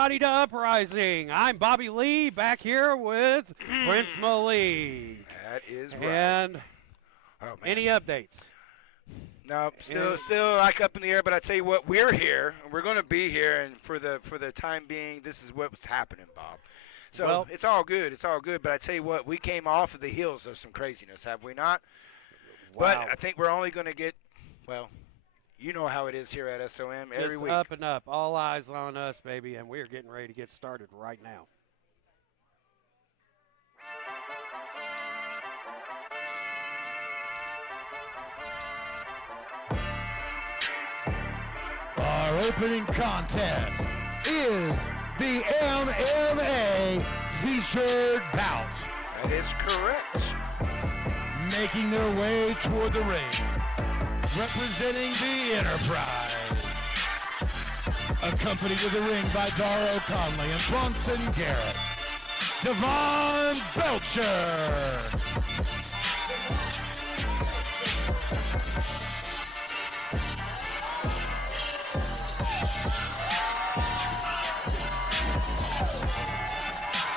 everybody to Uprising. I'm Bobby Lee, back here with Prince Malik. That is right. And any updates? No, still like up in the air. But I tell you what, we're here, and we're going to be here, and for the time being, this is what's happening, Bob. So well, it's all good. It's all good. But I tell you what, we came off of the heels of some craziness, have we not? Wow. But I think we're only going to get, well, you know how it is here at SOM every just week. Up and up. All eyes on us, baby, and we're getting ready to get started right now. Our opening contest is the MMA featured bout. That is correct. Making their way toward the ring, representing the Enterprise. Accompanied to the ring by Darrow Conley and Bronson Garrett. Devon Belcher.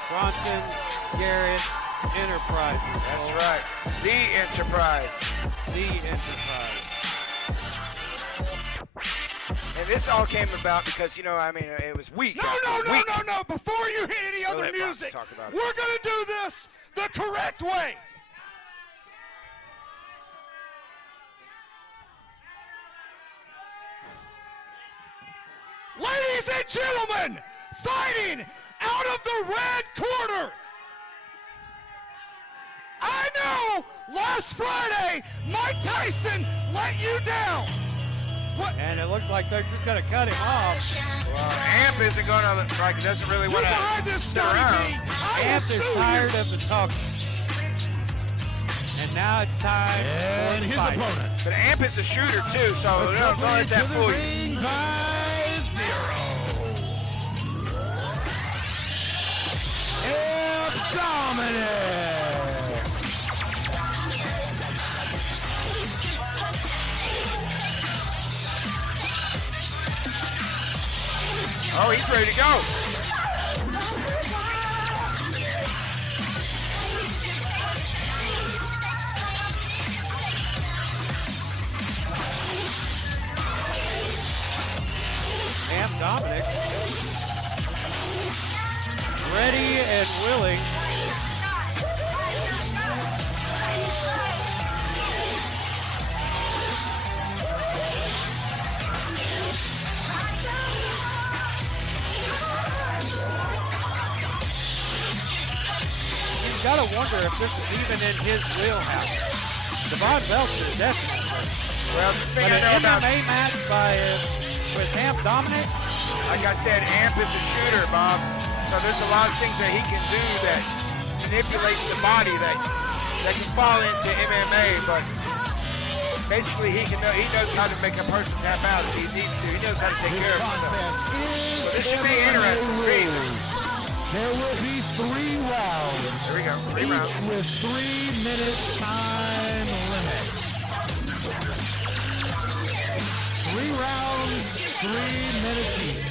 Bronson Garrett Enterprise. That's right. The Enterprise. The Enterprise. And this all came about because, you know, I mean, it was weak. No. Before you hit any other let Rob music, talk about it. we're going to do this the correct way. Ladies and gentlemen, fighting out of the red corner. I know last Friday Mike Tyson let you down. What? And it looks like they're just going to cut him off. Well, Amp isn't going to, like, doesn't really You want behind to this sit study around. me. I will Amp is sue tired you. of the talking. And now it's time And for his the fight. opponent. But Amp is a shooter, too, so don't let Accompanied that to the fool you. ring by Zero. Dominant. Oh, he's ready to go. Amp Dominic ready and willing. You've got to wonder if this is even in his wheelhouse. Devon Belcher, definitely. Well, the thing But I know an about, MMA match with Amp Dominic. like I said, Amp is a shooter, Bob. So there's a lot of things that he can do that manipulates the body that can fall into MMA, but basically he knows how to make a person tap out if he needs to. He knows how to take care of himself. So this should be interesting. There will be 3 rounds. There we go, 3 each rounds. with 3-minute time limit. 3 rounds, 3 minutes each.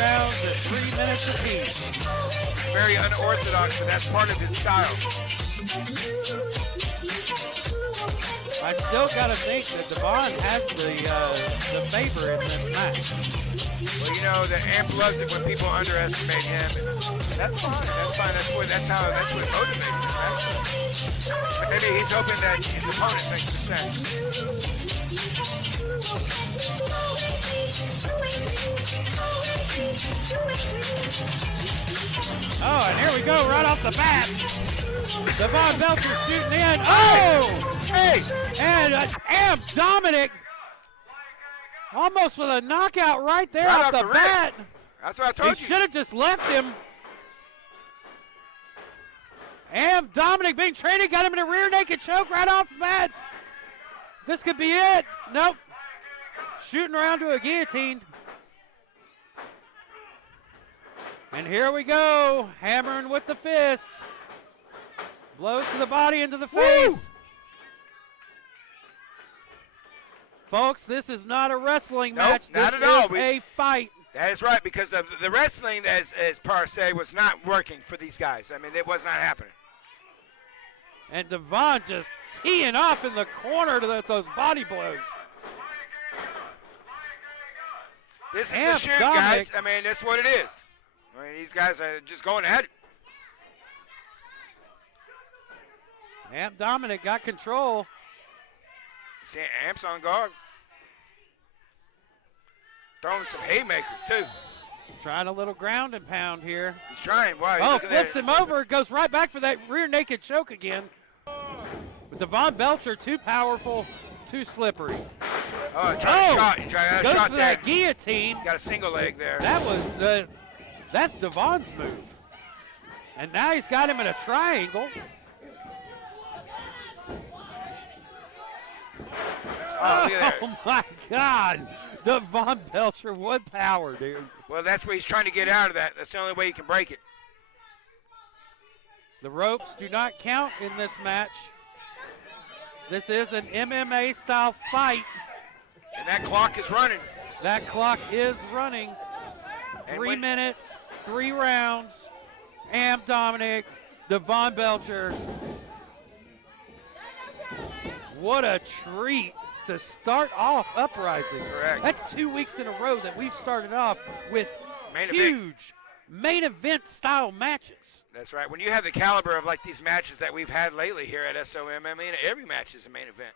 Rounds at 3 minutes apiece. Very unorthodox, but that's part of his style. I still gotta think that Devon has the favor in this match. Well, you know, the Amp loves it when people underestimate him. And that's fine. That's fine. That's what motivates him. Maybe he's hoping that his opponent makes the same. Oh, and here we go, right off the bat. Devon Belcher shooting in. Oh! Hey! And Amp Dominic almost with a knockout right there Right off off the the bat. That's what I He told you. should have just left him. Amp Dominic being traded, got him in a rear naked choke right off the bat. This could be it. Nope. Shooting around to a guillotine. And here we go, hammering with the fists. Blows to the body, into the face. Woo! Folks, this is not a wrestling Nope, match. not This at all. is a fight. That is right, because the wrestling, as Per se, was not working for these guys. I mean, it was not happening. And Devon just teeing off in the corner to those body blows. This is Amp a shoot, Dominic. guys. I mean, that's what it is. I mean, these guys are just going at it. Amp Dominic got control. See, Amp's on guard. Throwing some haymakers, too. Trying a little ground and pound here. He's trying. Wow, he's Oh, looking flips at him over. Goes right back for that rear naked choke again. But Devon Belcher, too powerful, too slippery. Oh, trying a shot. He tried a Goes shot for there. that guillotine. Got a single leg there. That was, that's Devon's move. And now he's got him in a triangle. Oh, look at that. Oh my God. Devon Belcher, what power, dude. Well, that's what he's trying to get out of that. That's the only way he can break it. The ropes do not count in this match. This is an MMA-style fight. And that clock is running. That clock is running. And 3 when- minutes, 3 rounds. Amp Dominic, Devon Belcher. What a treat to start off Uprising. Correct. That's 2 weeks in a row that we've started off with Main event. huge main event style matches. That's right. When you have the caliber of like these matches that we've had lately here at SOM, I mean, every match is a main event.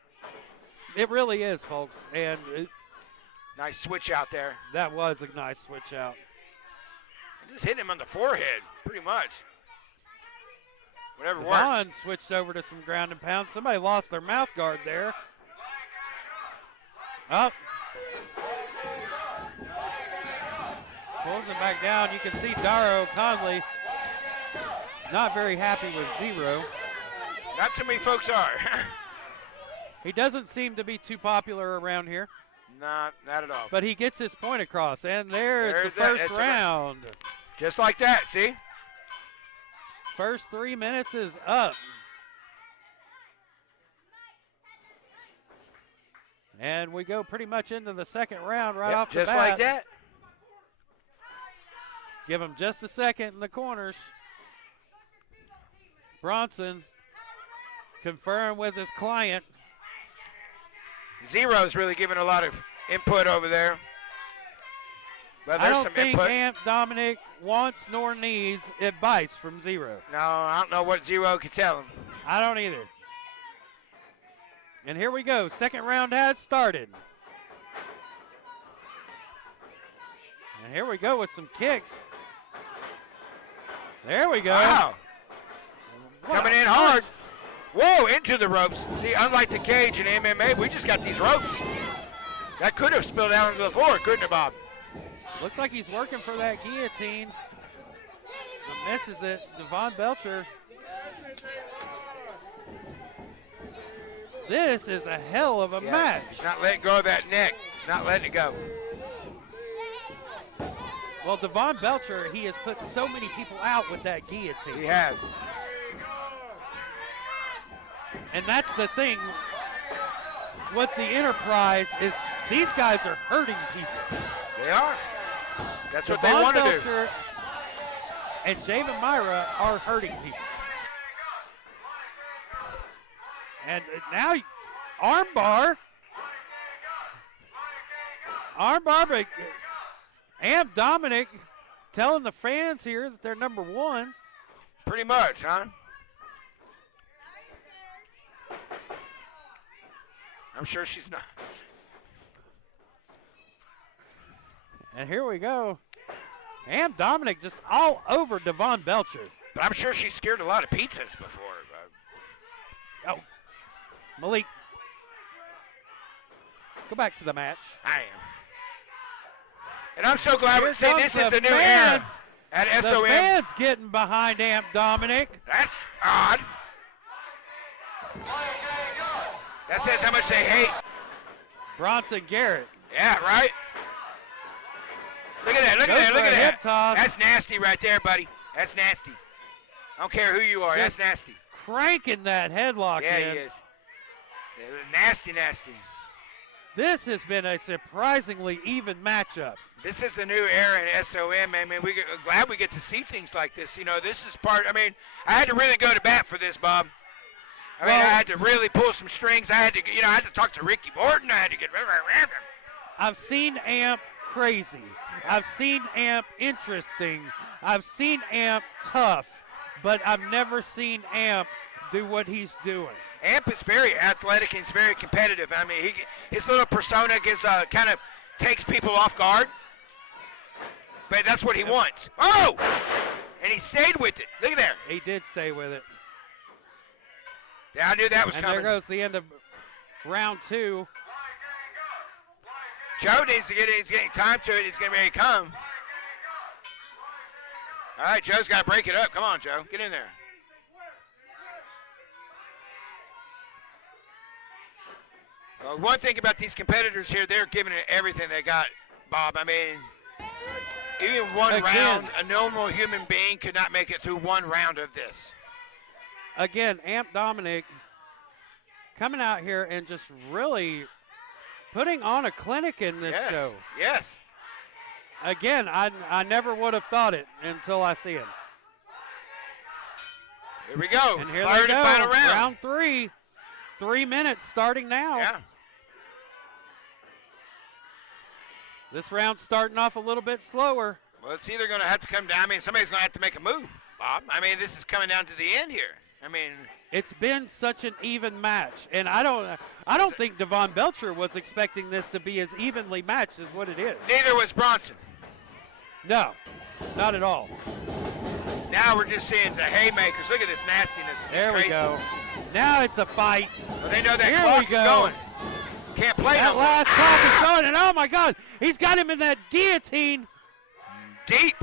It really is, folks. And Nice switch out there. that was a nice switch out. Just hitting him on the forehead, pretty much. Whatever Devon works. switched over to some ground and pound. Somebody lost their mouth guard there. Up. Pulls him back down. You can see Daro Conley not very happy with Zero. Not too many folks are. He doesn't seem to be too popular around here, Not at all. but he gets his point across. And there's There's the that. first That's the round. Just like that, see? First 3 minutes is up. And we go pretty much into the second round right Yep, off the just bat. like that. Give him just a second in the corners. Bronson confirmed with his client. Zero's really giving a lot of input over there. But I there's don't some think input. Amp Dominic wants nor needs advice from Zero. No, I don't know what Zero could tell him. I don't either. And here we go. Second round has started. And here we go with some kicks. There we go. Wow. What Coming a in punch. hard. Whoa, into the ropes. See, unlike the cage in MMA, we just got these ropes. That could have spilled out onto the floor, couldn't it, Bob? Looks like he's working for that guillotine. But misses it. Devon Belcher. This is a hell of a match. He's not letting go of that neck. He's not letting it go. Well, Devon Belcher, he has put so many people out with that guillotine. He has. And that's the thing with the Enterprise is these guys are hurting people. They are. That's what they Devon want to do. Belcher and Javen Myra are hurting people. And now armbar. Armbar, but Amp Dominic telling the fans here that they're number one. Pretty much, huh? I'm sure she's not. And here we go. Amp Dominic just all over Devon Belcher. But I'm sure she's scared a lot of pizzas before. Oh, Malik. Go back to the match. I am. And I'm so glad Here we see comes this is the new fans. era at The SOM. fans getting behind Amp Dominic. That's odd. That says how much they hate. Bronson Garrett. Yeah, right? Look at that, look at Goes that, look for at a hip that. toss. That's nasty right there, buddy. That's nasty. I don't care who you are, that's Just nasty. cranking that headlock Yeah, in. he is. Nasty, nasty. This has been a surprisingly even matchup. This is the new era in SOM. I mean, we're glad we get to see things like this. You know, this is part. I mean, I had to really go to bat for this, Bob. I mean, I had to really pull some strings. I had to, I had to talk to Ricky Morton. I had to get. I've seen Amp crazy. I've seen Amp interesting. I've seen Amp tough, but I've never seen Amp do what he's doing. Amp is very athletic and he's very competitive. I mean, his little persona gets kind of takes people off guard, but that's what he wants. Oh! And he stayed with it. Look at there. He did stay with it. Yeah, I knew that was and coming. And there goes the end of round 2. Joe needs to get it. He's getting time to it. He's getting ready to come. All right, Joe's got to break it up. Come on, Joe. Get in there. Well, one thing about these competitors here, they're giving it everything they got, Bob. I mean, even one round, a normal human being could not make it through one round of this. Again, Amp Dominic coming out here and just really putting on a clinic in this show. Yes. Again, I never would have thought it until I see him. Here we go. And here they go. Final round. Round 3. 3 minutes starting now. Yeah. This round's starting off a little bit slower. Well, it's either going to have to come down. I mean, somebody's going to have to make a move, Bob. I mean, this is coming down to the end here. I mean, it's been such an even match, and I don't think Devon Belcher was expecting this to be as evenly matched as what it is. Neither was Bronson. No, not at all. Now we're just seeing the haymakers. Look at this nastiness. There we go. Now it's a fight. Well, they know that Here clock we is go. going. Can't play that no last clock is going, and oh my God, he's got him in that guillotine. Deep.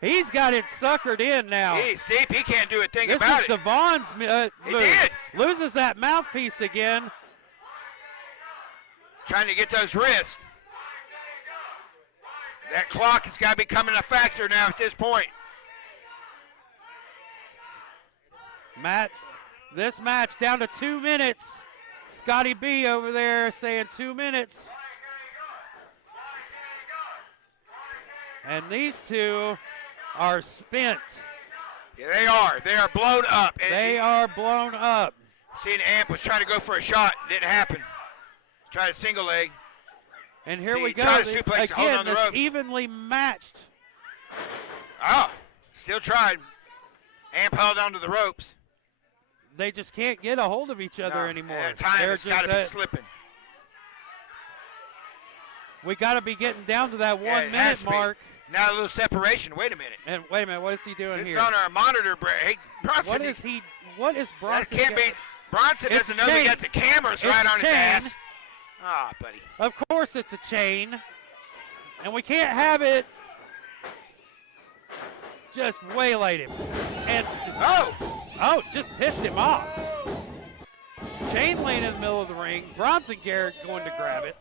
He's got it suckered in now. He's deep. He can't do a thing this about is it. Devon's he move. did. Loses that mouthpiece again. Trying to get those wrists. That clock has got to be becoming a factor now at this point. This match down to 2 minutes. Scotty B over there saying 2 minutes. And these two are spent. Yeah, they are. They are blown up. And they are blown up. Seeing Amp was trying to go for a shot. Didn't happen. Tried a single leg. And here we go. Suplex, again, this evenly matched. Oh, still tried. Amp held onto the ropes. They just can't get a hold of each other anymore. Time has got to be slipping. We got to be getting down to that 1 minute mark. Now a little separation. Wait a minute. And wait a minute. What is he doing here? This is on our monitor. Hey, Bronson. What is Bronson? That can't be. Bronson doesn't know they got the cameras right on his ass. Ah, buddy. Of course it's a chain. And we can't have it just waylaid him. And just pissed him off. Chain lane in the middle of the ring. Bronson Garrett going to grab it.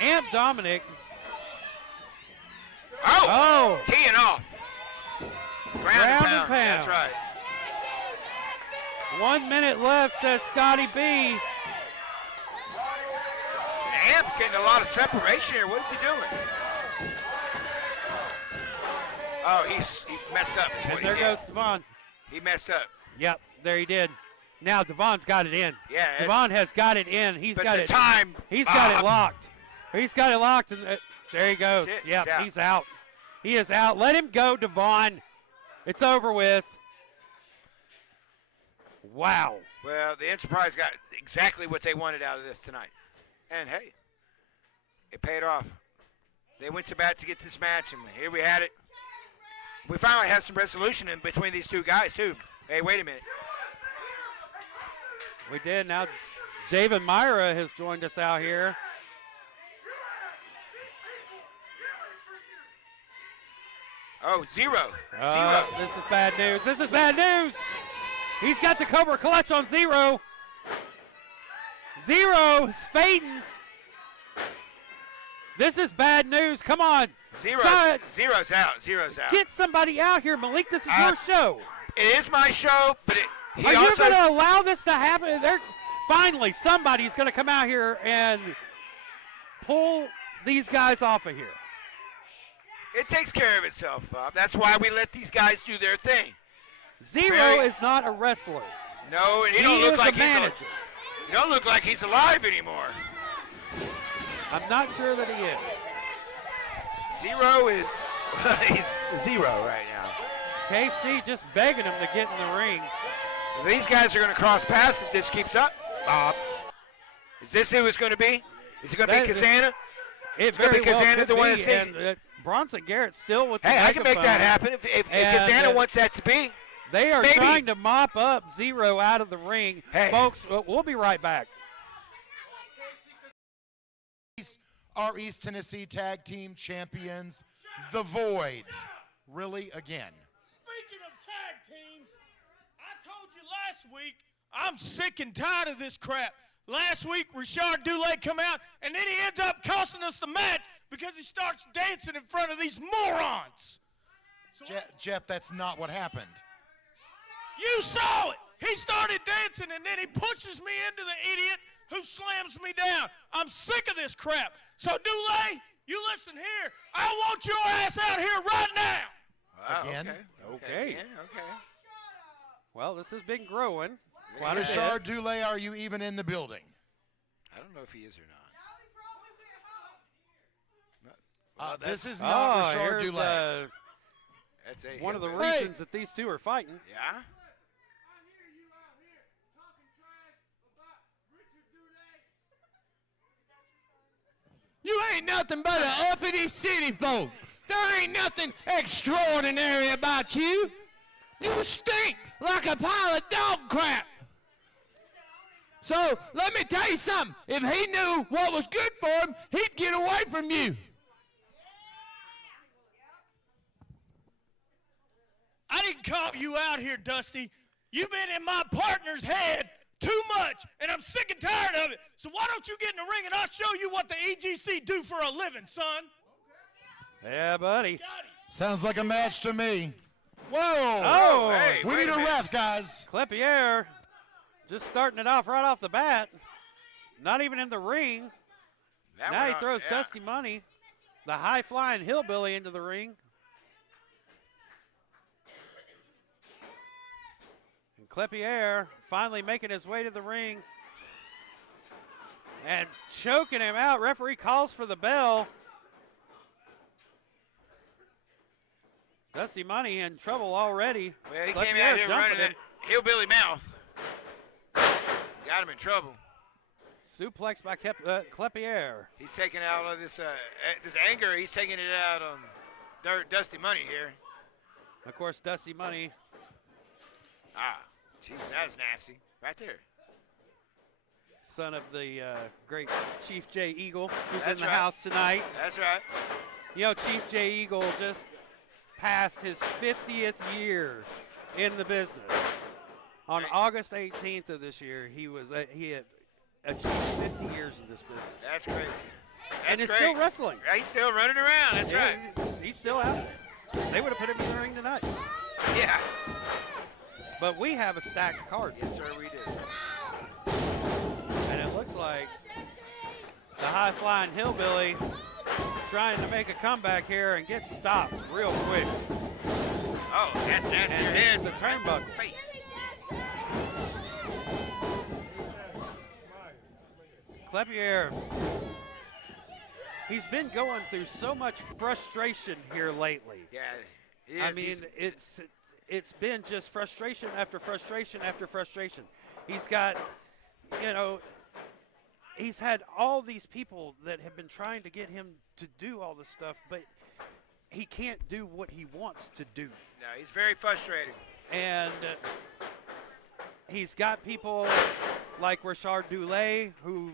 Amp Dominic. Teeing off. Ground and pound. That's right. 1 minute left, says Scotty B. Amp's getting a lot of separation here. What is he doing? Oh, he messed up. And there goes Devon. He messed up. Yep, there he did. Now Devon's got it in. Yeah. Devon has got it in. He's got it. He's got it locked. He's got it locked. And there he goes. Yep, he's out. He is out. Let him go, Devon. It's over with. Wow. Well, the Enterprise got exactly what they wanted out of this tonight. And, hey, it paid off. They went to bat to get this match, and here we had it. We finally had some resolution in between these two guys, too. Hey, wait a minute. We did. Now, Javen Myra has joined us out here. Oh, zero. This is bad news. This is bad news. He's got the Cobra clutch on Zero. Zero's fading. This is bad news. Come on. Zero's out. Zero's out. Get somebody out here, Malik. This is your show. It is my show, but Are you going to allow this to happen? Finally, somebody's going to come out here and pull these guys off of here. It takes care of itself, Bob. That's why we let these guys do their thing. Zero is not a wrestler. No, and he don't look like he don't look like he's alive anymore. I'm not sure that he is. Zero is he's zero right now. KC just begging him to get in the ring. These guys are going to cross paths if this keeps up, Bob. Is this who it's going to be? Is it going to be Kazana? It very well Kazana, could the one be, that's and Bronson Garrett still with the Hey, I can make megaphone. that happen if Kazana wants that to be. They are trying to mop up Zero out of the ring. Hey. Folks, we'll be right back. Our East Tennessee Tag Team Champions, The Void. Really, again. Speaking of tag teams, I told you last week I'm sick and tired of this crap. Last week, Richard Dulé come out, and then he ends up costing us the match because he starts dancing in front of these morons. So Jeff, that's not what happened. you saw it. He started dancing, and then he pushes me into the idiot who slams me down. I'm sick of this crap. So, Dulé, you listen here. I want your ass out here right now. Wow, Again? Okay. Okay. Well, this has been growing. Quite a bit. Richard Dulé, are you even in the building? I don't know if he is or not. This is not Richard here's, Dulé. That's a one of the hillbilly. reasons that these two are fighting. Yeah? You ain't nothing but a uppity city folk. There ain't nothing extraordinary about you. You stink like a pile of dog crap. So let me tell you something. If he knew what was good for him, he'd get away from you. I didn't call you out here, Dusty. You've been in my partner's head too much, and I'm sick and tired of it. So why don't you get in the ring and I'll show you what the EGC do for a living, son? Yeah, buddy. Sounds like a match to me. Whoa! Oh, hey, We wait need a a minute. ref, guys. Kleier just starting it off right off the bat. Not even in the ring. That Now went he on- throws yeah. Dusty Money, the high-flying hillbilly, into the ring. And Kleier finally making his way to the ring and choking him out. Referee calls for the bell. Dusty Money in trouble already. Well, he Kleier came out here jumping running him. that hillbilly mouth. Got him in trouble. Suplex by Kleier. He's taking out all of this anger. He's taking it out on Dusty Money here. Of course, Dusty Money. Ah, jeez, that's nasty. Right there. Son of the great Chief Jay Eagle, who's That's in the right. house tonight. That's right. You know, Chief Jay Eagle just passed his 50th year in the business. On August 18th of this year, he had achieved 50 years in this business. That's crazy. And That's is great. still wrestling. Yeah, he's still running around. That's Yeah, right. He's still out there. They would have put him in the ring tonight. Yeah. But we have a stacked card. Yes, sir, we do. And it looks like the high-flying hillbilly trying to make a comeback here and get stopped real quick. Oh, that's nasty. And Your it's head. the turnbuckle. Face. Kleier, he's been going through so much frustration here lately. Yeah. he I is. mean, it's been just frustration after frustration after frustration. He's got, he's had all these people that have been trying to get him to do all this stuff, but he can't do what he wants to do. No, he's very frustrated. And he's got people like Richard Dulé, who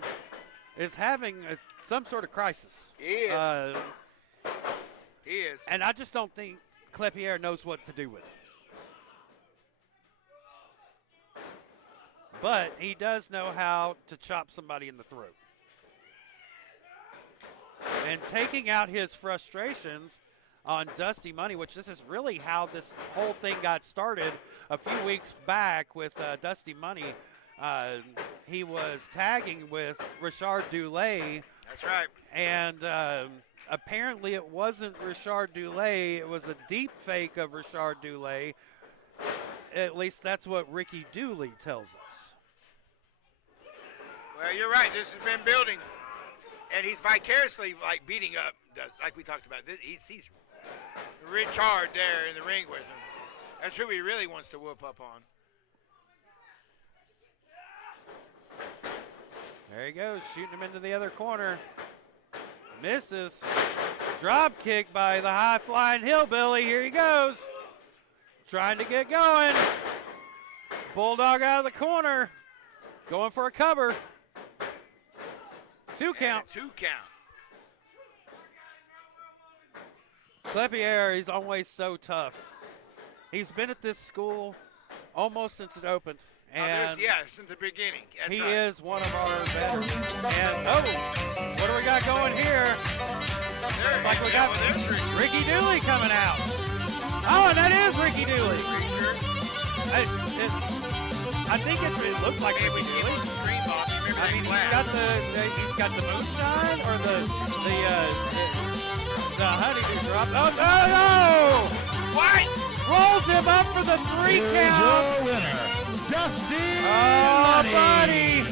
is having some sort of crisis. He is. He is. And I just don't think Kleier knows what to do with it. But he does know how to chop somebody in the throat. And taking out his frustrations on Dusty Money, which this is really how this whole thing got started a few weeks back with Dusty Money. He was tagging with Richard Dulé. That's right. And apparently it wasn't Richard Dulé. It was a deep fake of Richard Dulé. At least that's what Ricky Dooley tells us. Well, you're right. This has been building. And he's vicariously, like, beating up, like we talked about. He's Richard there in the ring with him. That's who he really wants to whoop up on. There he goes, shooting him into the other corner. Misses. Drop kick by the high-flying hillbilly. Here he goes. Trying to get going. Bulldog out of the corner. Going for a cover. 2 count. 2 count. Kleier, he's always so tough. He's been at this school almost since it opened. And since the beginning. That's he right. is one of our veterans. And, what do we got going here? Looks like we got Ricky Dooley coming out. Oh, and that is Ricky Dooley. I think it looks like Ricky Dooley. I mean, he's got the moonshine or the honeydoo drop. Oh, no! What? Rolls him up for the 3 Here's count. your winner, Dusty Oh, Money. buddy.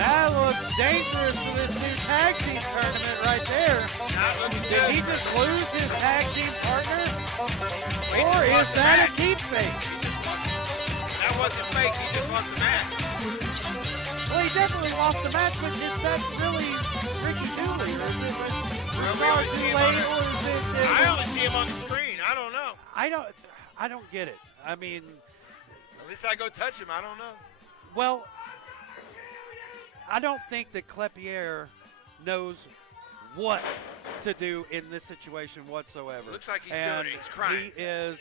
That looks dangerous for this new tag team tournament right there. Did he just lose his tag team partner? Or is that a keepsake? That wasn't fake. He just lost the match. Well, he definitely lost the match, but is that really Ricky Dooley? Or is it Richard Dulé? I only see him on the screen. I don't know. I don't get it. I mean, At least I go touch him. I don't know. well, I don't think that Kleier knows what to do in this situation whatsoever. Looks like he's and doing it. He's crying. He is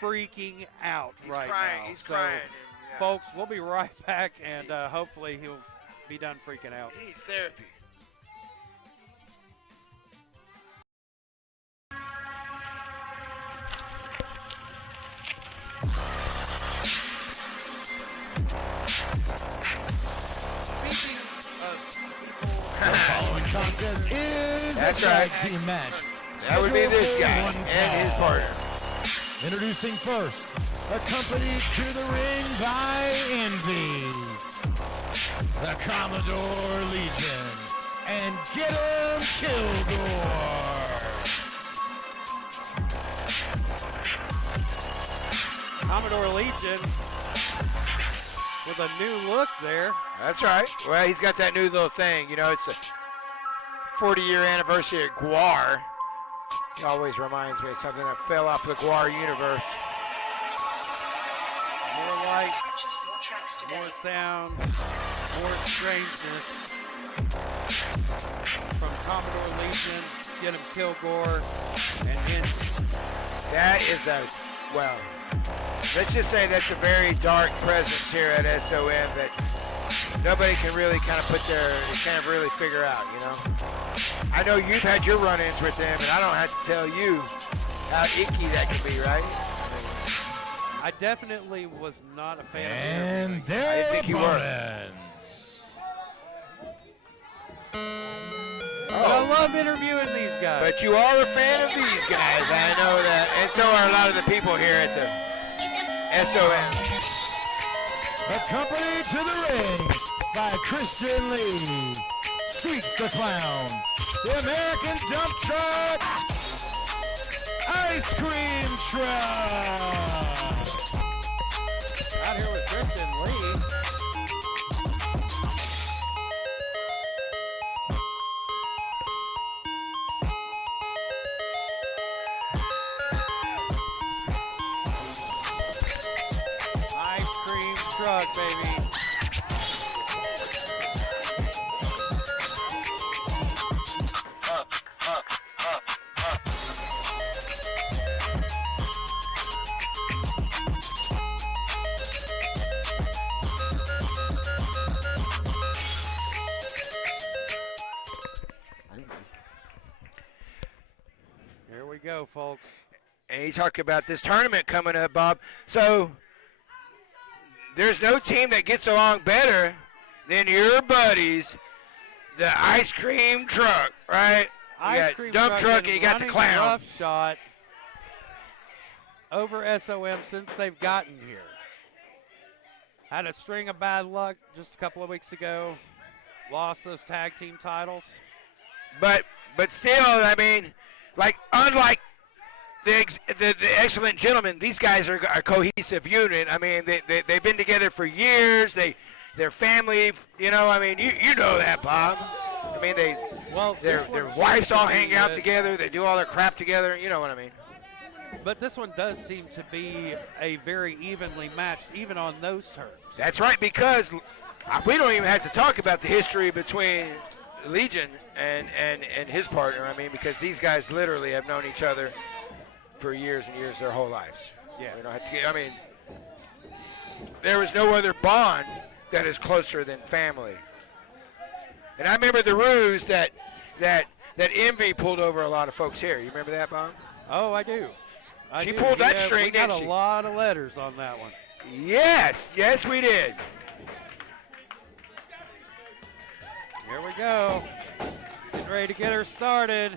freaking out right crying. now. He's So, crying. And, folks, we'll be right back, and hopefully he'll be done freaking out. he needs therapy. Speaking of The following contest is That's a tag right. team match. That would be this scheduled guy for one and his fall. partner. Introducing first, accompanied to the ring by Envy, the Commodore Legion, and Get 'em Kilgore. Commodore Legion with a new look there. That's right. Well, he's got that new little thing. You know, it's a 40-year anniversary of Guar. It always reminds me of something that fell off the Guar universe. More lights, more sound, more strangeness. From Commodore Legion, Get 'em Kilgore, and Envy. That is let's just say that's a very dark presence here at SOM that nobody can really kind of really figure out, you know. I know you've had your run-ins with them, and I don't have to tell you how icky that can be, right? I definitely was not a fan And of their I didn't think you were. opponents. But I love interviewing these guys. But you are a fan of these guys, I know that, and so are a lot of the people here at the SOM. Accompanied to the ring by Christian Lee, Squeaks the Clown, the American Dump Truck, Ice Cream Truck. Out here with Christian Lee. Ice cream truck, baby. go, folks. And you talk about this tournament coming up, Bob. So there's no team that gets along better than your buddies, the ice cream truck, right? You got dump truck and you got the clown. Rough shot over SOM since they've gotten here. Had a string of bad luck just a couple of weeks ago. Lost those tag team titles. But still, I mean, like unlike the excellent gentlemen, these guys are a cohesive unit. I mean, they've been together for years. They're family. You know, I mean, you know that, Bob. I mean, their wives all hang out together. They do all their crap together. You know what I mean. But this one does seem to be a very evenly matched, even on those terms. That's right, because we don't even have to talk about the history between Legion and his partner. I mean, because these guys literally have known each other for years and years, their whole lives. Yeah. We don't have to, I mean, there was no other bond that is closer than family. And I remember the ruse that Envy pulled over a lot of folks here. You remember that, Bob? Oh, I do. She pulled that string, we got didn't she? a lot of letters on that one. Yes, we did. Here we go. Getting ready to get her started.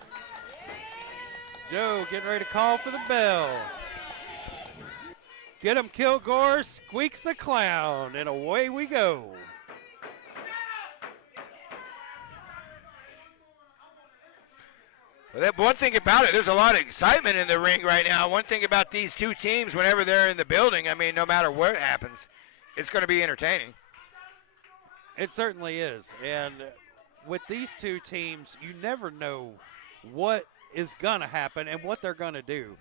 Joe getting ready to call for the bell. Get him, Kilgore, squeaks the clown, and away we go. Well, one thing about it, there's a lot of excitement in the ring right now. One thing about these two teams, whenever they're in the building, I mean, no matter what happens, it's going to be entertaining. It certainly is. And with these two teams, you never know what is going to happen and what they're going to do.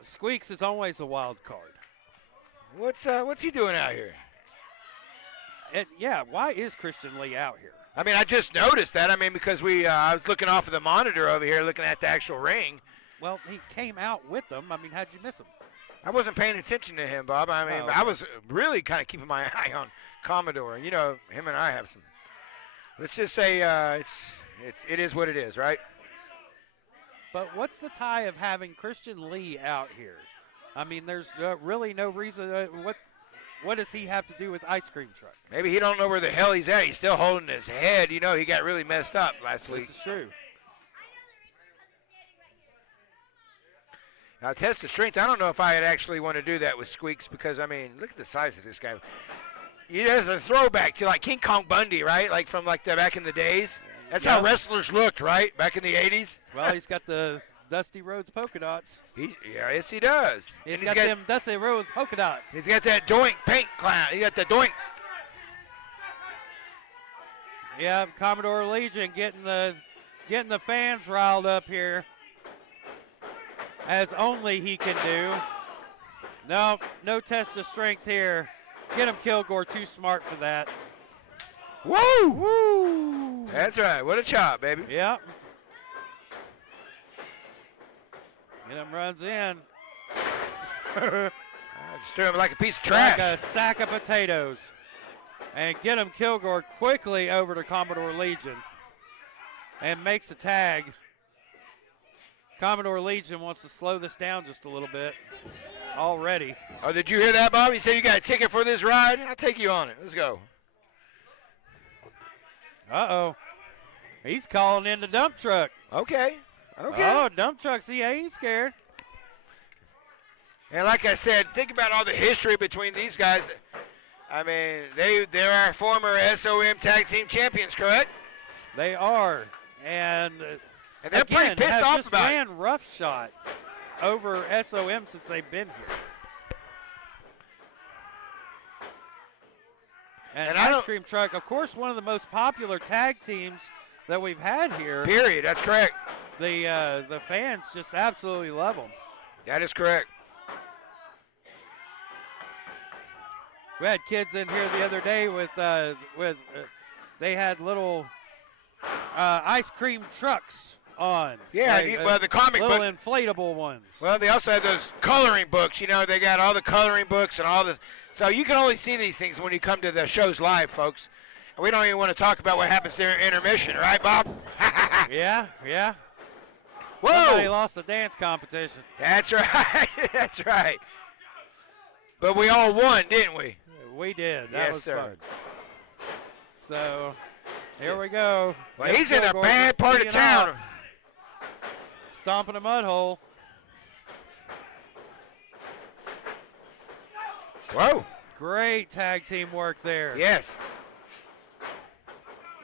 Squeaks is always a wild card. What's he doing out here? Yeah, why is Christian Lee out here? I mean, I just noticed that. I mean, because I was looking off of the monitor over here, looking at the actual ring. Well, he came out with them. I mean, how'd you miss him? I wasn't paying attention to him, Bob. I mean, I was really kind of keeping my eye on Commodore. You know, him and I have some. Let's just say it is what it is, right? But what's the tie of having Christian Lee out here? I mean, there's really no reason. What does he have to do with ice cream truck? Maybe he don't know where the hell he's at. He's still holding his head. You know, he got really messed up last week. This is true. Now, test of strength. I don't know if I'd actually want to do that with Squeaks because, I mean, look at the size of this guy. He has a throwback to like King Kong Bundy, right? Like from like the back in the days. That's how wrestlers looked, right? Back in the 80s. Well, he's got the Dusty Rhodes polka dots. Yes, he does. He's got them Dusty Rhodes polka dots. He's got that doink paint clown. He got the doink. Yeah, Commodore Legion getting the fans riled up here, as only he can do. No test of strength here. Get him, Kilgore. Too smart for that. Woo! Woo! That's right. What a chop, baby. Yep. Get him, runs in. Just threw him like a piece of trash. Like a sack of potatoes. And get him, Kilgore, quickly over to Commodore Legion. And makes the tag. Commodore Legion wants to slow this down just a little bit already. Oh, did you hear that, Bob? He said you got a ticket for this ride? I'll take you on it. Let's go. Uh-oh. He's calling in the dump truck. Okay. Oh, dump truck. See, he ain't scared. And like I said, think about all the history between these guys. I mean, they're our former SOM tag team champions, correct? They are. And they're pretty pissed off just about it. ran roughshod over SOM since they've been here. And Ice Cream Truck, of course, one of the most popular tag teams that we've had here. Period. That's correct. The fans just absolutely love them. That is correct. We had kids in here the other day with they had little ice cream trucks on. Yeah, well, the comic little book. inflatable ones. Well, they also had those coloring books. You know, they got all the coloring books and all the. So you can only see these things when you come to the shows live, folks. And we don't even want to talk about what happens during intermission, right, Bob? Yeah. Somebody lost the dance competition. That's right. That's right. But we all won, didn't we? We did. That Yes, was sir. fun. So, here we go. Well, he's in a bad part of town. Stomping a mud hole. Whoa. Great tag team work there. Yes.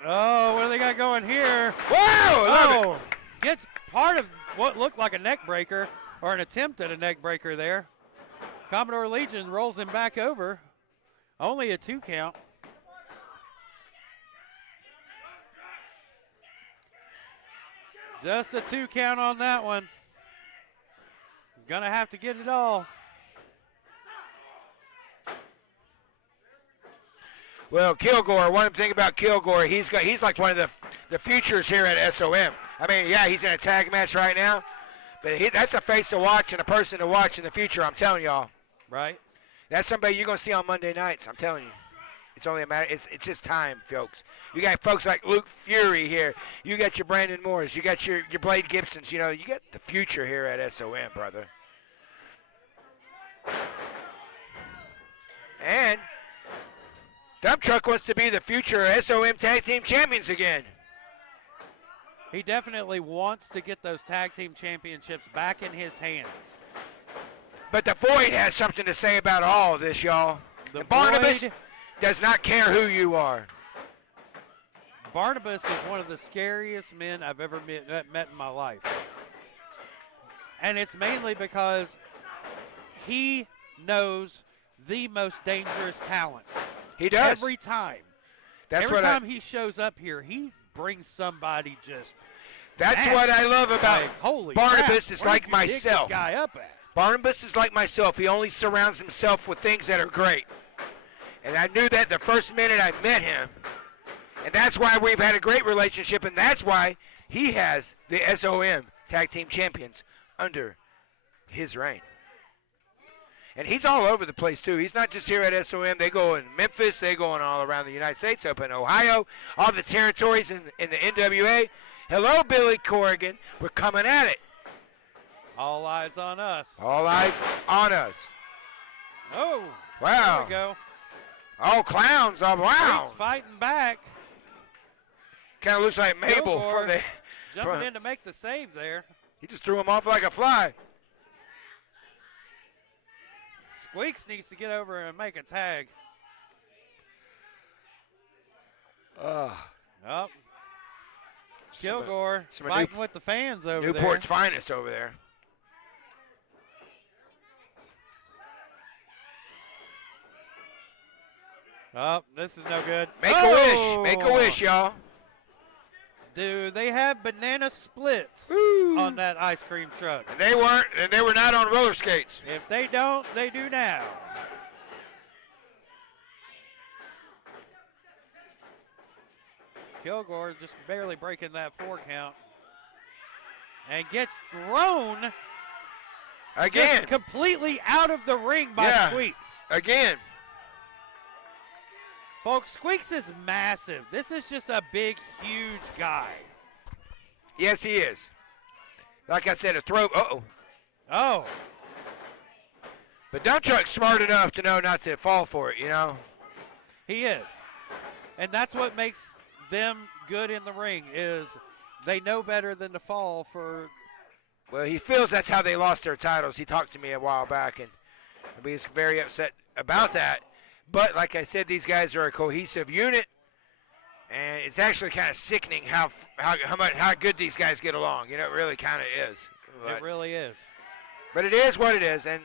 Oh, what do they got going here? Whoa! Love Oh, gets part of what looked like a neck breaker, or an attempt at a neck breaker there. Commodore Legion rolls him back over. Only a 2 count. Just a 2 count on that one. Gonna have to get it all. Well, Kilgore, one thing about Kilgore, he's like one of the futures here at SOM. I mean, yeah, he's in a tag match right now, but that's a face to watch and a person to watch in the future, I'm telling y'all. Right. That's somebody you're going to see on Monday nights, I'm telling you. It's only a matter, it's just time, folks. You got folks like Luke Fury here. You got your Brandon Moores. You got your Blade Gibsons. You know, you got the future here at SOM, brother. And Dump Truck wants to be the future SOM Tag Team Champions again. He definitely wants to get those tag team championships back in his hands. But the Void has something to say about all of this, y'all. The Barnabas Void does not care who you are. Barnabas is one of the scariest men I've ever met in my life. And it's mainly because he knows the most dangerous talents. He does. Every time. That's Every what time he shows up here, he brings somebody just. That's what I love about like, holy Barnabas crap, is where like did you dig myself. This guy up at? Barnabas is like myself. He only surrounds himself with things that are great. And I knew that the first minute I met him. And that's why we've had a great relationship, and that's why he has the SOM Tag Team Champions under his reign. And he's all over the place, too. He's not just here at SOM. They go in Memphis. They go all around the United States, up in Ohio, all the territories in the NWA. Hello, Billy Corrigan. We're coming at it. All eyes on us. All eyes on us. Oh, Wow. there we go. Oh, clowns. Oh, wow. Streets fighting back. Kind of looks like Mabel Kilgore from the. Jumping in to make the save there. He just threw him off like a fly. Squeaks needs to get over and make a tag. Up. Kilgore some fighting with the fans over Newport's finest over there. there. Oh, this is no good. Make a wish. Make a wish, y'all. Do they have banana splits on that ice cream truck? And they were not on roller skates. If they don't, they do now. Kilgore just barely breaking that 4 count. And gets thrown Again. just completely out of the ring by Squeaks. Again. Folks, Squeaks is massive. This is just a big, huge guy. Yes, he is. Like I said, a throw. Uh-oh. Oh. But Dump Truck's smart enough to know not to fall for it, you know? He is. And that's what makes them good in the ring, is they know better than to fall for. Well, he feels that's how they lost their titles. He talked to me a while back, and he's very upset about that. But like I said, these guys are a cohesive unit, and it's actually kind of sickening how good these guys get along. You know, it really kind of is. It really is. But it is what it is, and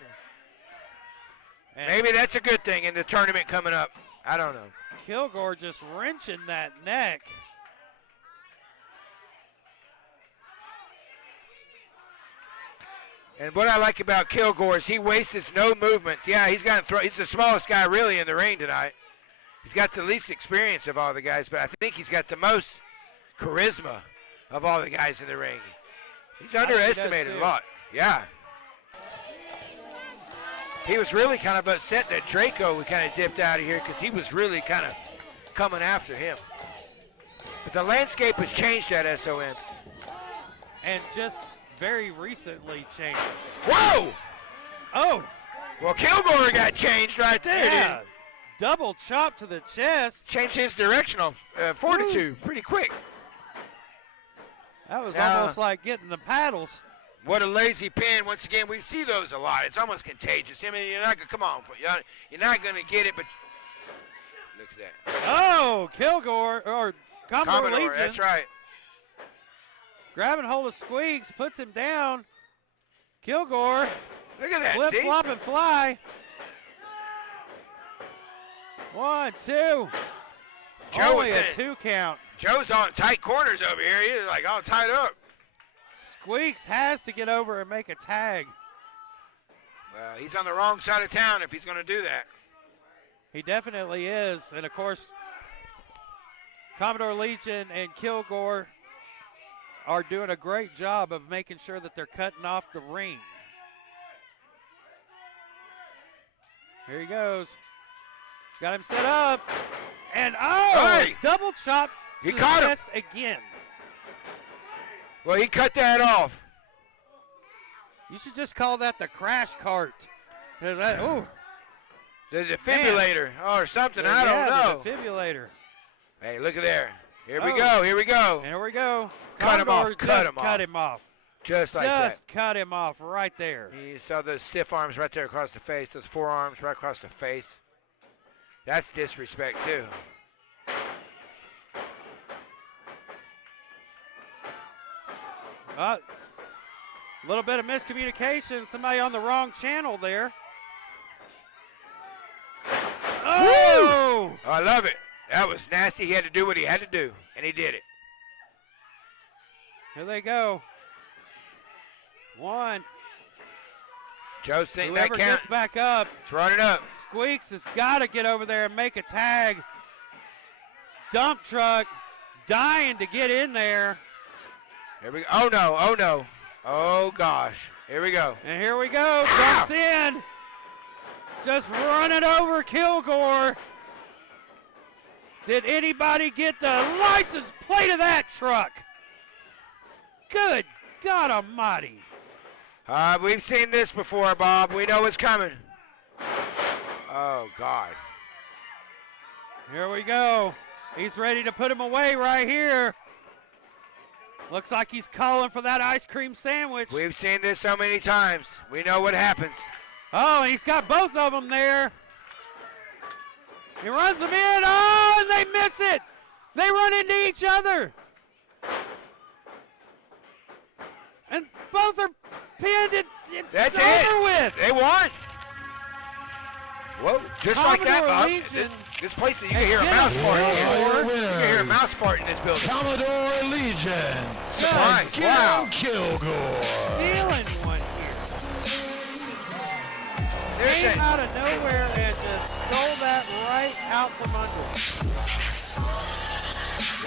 maybe that's a good thing in the tournament coming up. I don't know. Kilgore just wrenching that neck. And what I like about Kilgore is he wastes no movements. Yeah, he's the smallest guy really in the ring tonight. He's got the least experience of all the guys, but I think he's got the most charisma of all the guys in the ring. He's underestimated a lot. Yeah. He was really kind of upset that Draco kind of dipped out of here because he was really kind of coming after him. But the landscape has changed at SOM. And just very recently changed. Whoa! Oh, Well, Kilgore got changed right there. yeah. Didn't Double chop to the chest. he? Changed his directional fortitude pretty quick. That was Yeah. almost like getting the paddles. What a lazy pin. Once again, we see those a lot. It's almost contagious. I mean, you're not going to, come on. You're not going to get it, but look at that. Oh, Kilgore, or Commodore Legion. That's right. Grabbing hold of Squeaks, puts him down. Kilgore, Look at that. flip, See? flop, and fly. 1, 2. Joe Only was a in. 2 count. Joe's on tight corners over here. He's like all tied up. Squeaks has to get over and make a tag. Well, he's on the wrong side of town if he's going to do that. He definitely is. And, of course, Commodore Legion and Kilgore are doing a great job of making sure that they're cutting off the ring. Here he goes. He's got him set up. And, Hey! double chop He to the caught him. chest again. Well, he cut that off. You should just call that the crash cart. 'Cause that, ooh. The defibrillator or something. I don't Yeah, know. the defibrillator. Hey, look at there. Here we Oh. go. Here we go. And here we go. Cut him off, Commodore cut just him off. cut him off. Just like Just cut him off right there. that. You saw those stiff arms right there across the face. Those forearms right across the face. That's disrespect, too. A little bit of miscommunication. Somebody on the wrong channel there. Oh! Oh, I love it. That was nasty. He had to do what he had to do, and he did it. Here they go. 1. Joe's thinking Whoever that count. gets back up. It's running up. Squeaks has got to get over there and make a tag. Dump truck dying to get in there. Here we go. Oh, no. Oh, no. Oh, gosh. Here we go. And here we go. Jumps in. Just running over Kilgore. Did anybody get the license plate of that truck? Good God Almighty. We've seen this before, Bob. We know what's coming. Oh, God. Here we go. He's ready to put him away right here. Looks like he's calling for that ice cream sandwich. We've seen this so many times. We know what happens. Oh, he's got both of them there. He runs them in. Oh, and they miss it. They run into each other. And both are pinned. It's That's over it. with. They won. Whoa, just like that, Commodore Bob. Legion. This place, you can hear a mouse fart. Your You can hear a mouse fart in this building. Commodore Legion. Surprise. Gil Wow. Kilgore. Stealing one here. There's Came a, out of nowhere and just stole that right out from under him.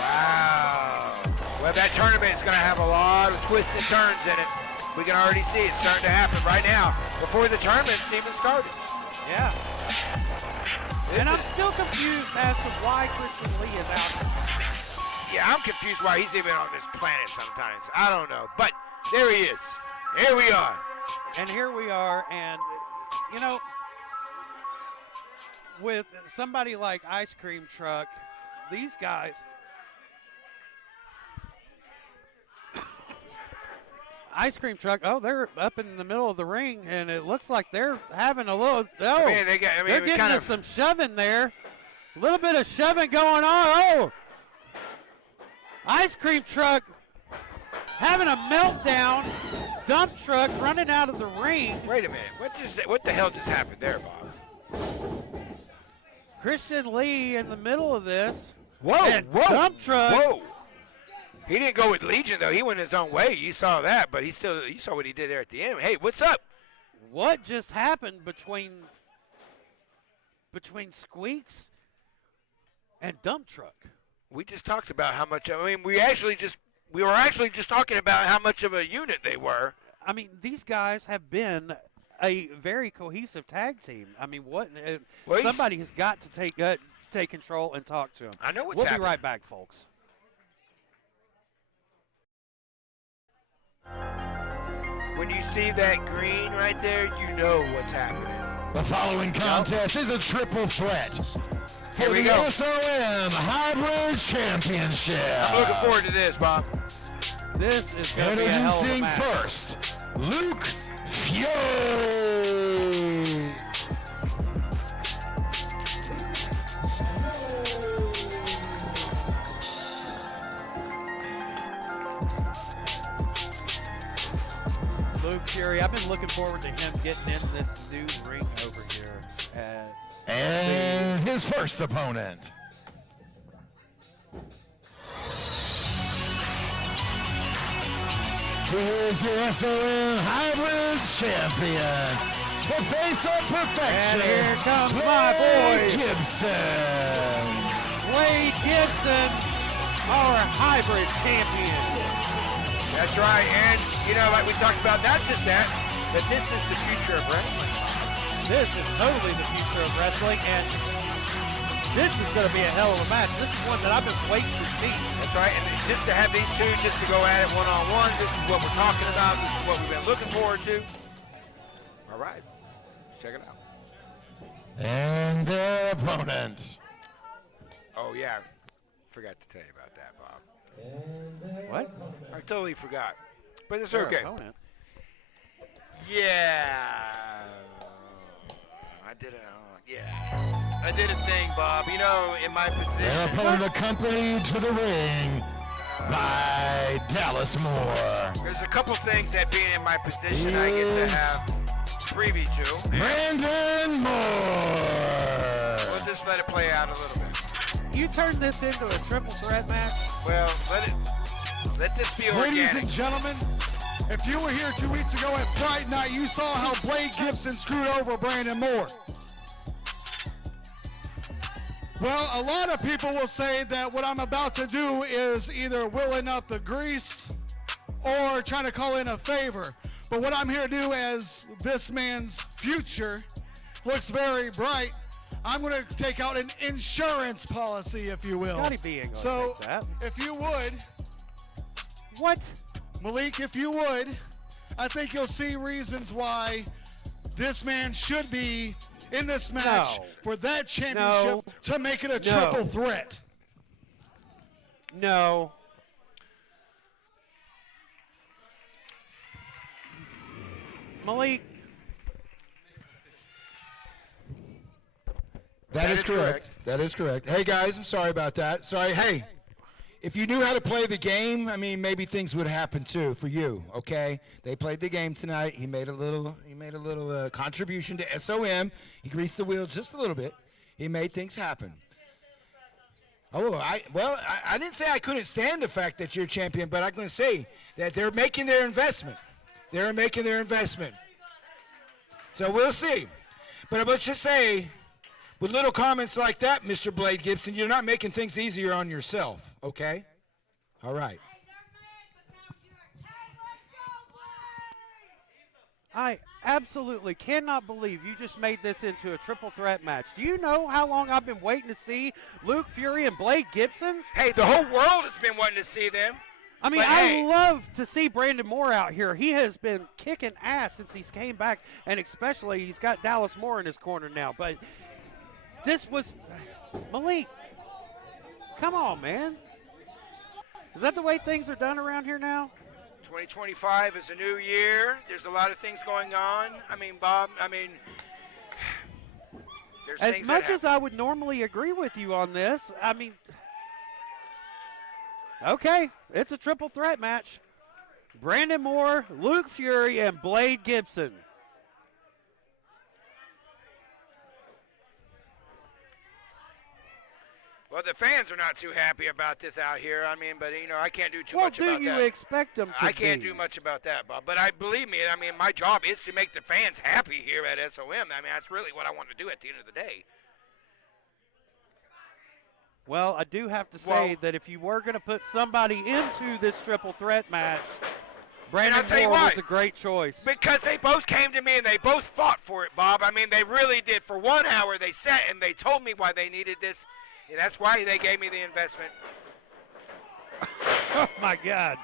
wow. Well, that tournament is going to have a lot of twists and turns in it. We can already see it starting to happen right now before the tournament's even started. Yeah. And I'm still confused as to why Christian Lee is out there. Yeah, I'm confused why he's even on this planet sometimes. I don't know. But there he is. Here we are. And here we are, and, you know, with somebody like Ice Cream Truck, these guys, Ice Cream Truck, oh, they're up in the middle of the ring, and it looks like they're having a little, oh, I mean, they're we getting kind into of, some shoving there. A little bit of shoving going on. Oh, Ice Cream Truck having a meltdown. Dump truck running out of the ring. wait a minute. What the hell just happened there, Bob? Christian Lee in the middle of this. Whoa, And dump truck. Whoa. He didn't go with Legion, though. He went his own way. You saw that, but you saw what he did there at the end. Hey, what's up? What just happened between Squeaks and Dump Truck? We just talked about how much, I mean, we were actually just talking about how much of a unit they were. I mean, these guys have been a very cohesive tag team. I mean, what? Well, Somebody has got to take control and talk to him. I know what's We'll happening. be right back, folks. When you see that green right there, you know what's happening. The following contest is a triple threat for we the go. SOM Hybrid Championship. I'm looking forward to this, Bob. This is going to be a hell of a Introducing match. first, Luke Fury. Luke Fury, I've been looking forward to him getting in this new ring over here. And his first opponent. Here's your SOM Hybrid Champion, the face of perfection. And here comes my boy, Gibson. Wade Gibson, our hybrid champion. That's right, and you know, like we talked about, not just that, but this is the future of wrestling. This is totally the future of wrestling, and this is going to be a hell of a match. This is one that I've been waiting to see. That's right, and just to have these two just to go at it one-on-one, this is what we're talking about, this is what we've been looking forward to. All right, check it out. And their opponent. Oh yeah, forgot to tell you about that, Bob. What? I totally forgot, but it's Their okay. opponent. Yeah, I did it. Yeah, I did a thing, Bob. You know, in my Their position. opponent accompanied to the ring by Dallas Moore. There's a couple things that being in my position I get to have privy to. Brandon Moore. We'll just let it play out a little bit. You turned this into a triple threat match? Well, let this be organic. Ladies and gentlemen, if you were here 2 weeks ago at Fright Night, you saw how Blade Gibson screwed over Brandon Moore. Well, a lot of people will say that what I'm about to do is either willing up the grease or trying to call in a favor. But what I'm here to do, as this man's future looks very bright, I'm going to take out an insurance policy, if you will. Scotty B ain't gonna So, take that. if you would, What? Malik, if you would, I think you'll see reasons why this man should be in this match No. for that championship to make it a triple threat. No. Malik, That is is correct. correct. That is correct. Hey guys, I'm sorry about that. Sorry. Hey, if you knew how to play the game, I mean, maybe things would happen too for you. Okay? They played the game tonight. He made a little contribution to SOM. He greased the wheel just a little bit. He made things happen. Oh, I didn't say I couldn't stand the fact that you're champion, but I'm going to say that they're making their investment. They're making their investment. So we'll see. But let's just say, with little comments like that, Mr. Blade Gibson, you're not making things easier on yourself, okay? All right. I absolutely cannot believe you just made this into a triple threat match. Do you know how long I've been waiting to see Luke Fury and Blade Gibson? Hey, the whole world has been wanting to see them. I mean, But I hey. love to see Brandon Moore out here. He has been kicking ass since he's came back, and especially he's got Dallas Moore in his corner now. But this was Malik. Come on, man. Is that the way things are done around here now? 2025 is a new year. There's a lot of things going on. I mean, Bob, there's As things much that as I would normally agree with you on this, I mean, okay, it's a triple threat match. Brandon Moore, Luke Fury, and Blade Gibson. Well, the fans are not too happy about this out here. I mean, but you know, I can't do too What much do about you that. expect them to I can't be? do much about that, Bob. But believe me, I mean, my job is to make the fans happy here at SOM. I mean, that's really what I want to do at the end of the day. Well, I do have to say that if you were going to put somebody into this triple threat match, Brandon I'll tell you Moore was what, a great choice. Because they both came to me and they both fought for it, Bob. I mean, they really did. For 1 hour, they sat and they told me why they needed this. And that's why they gave me the investment. Oh, my God.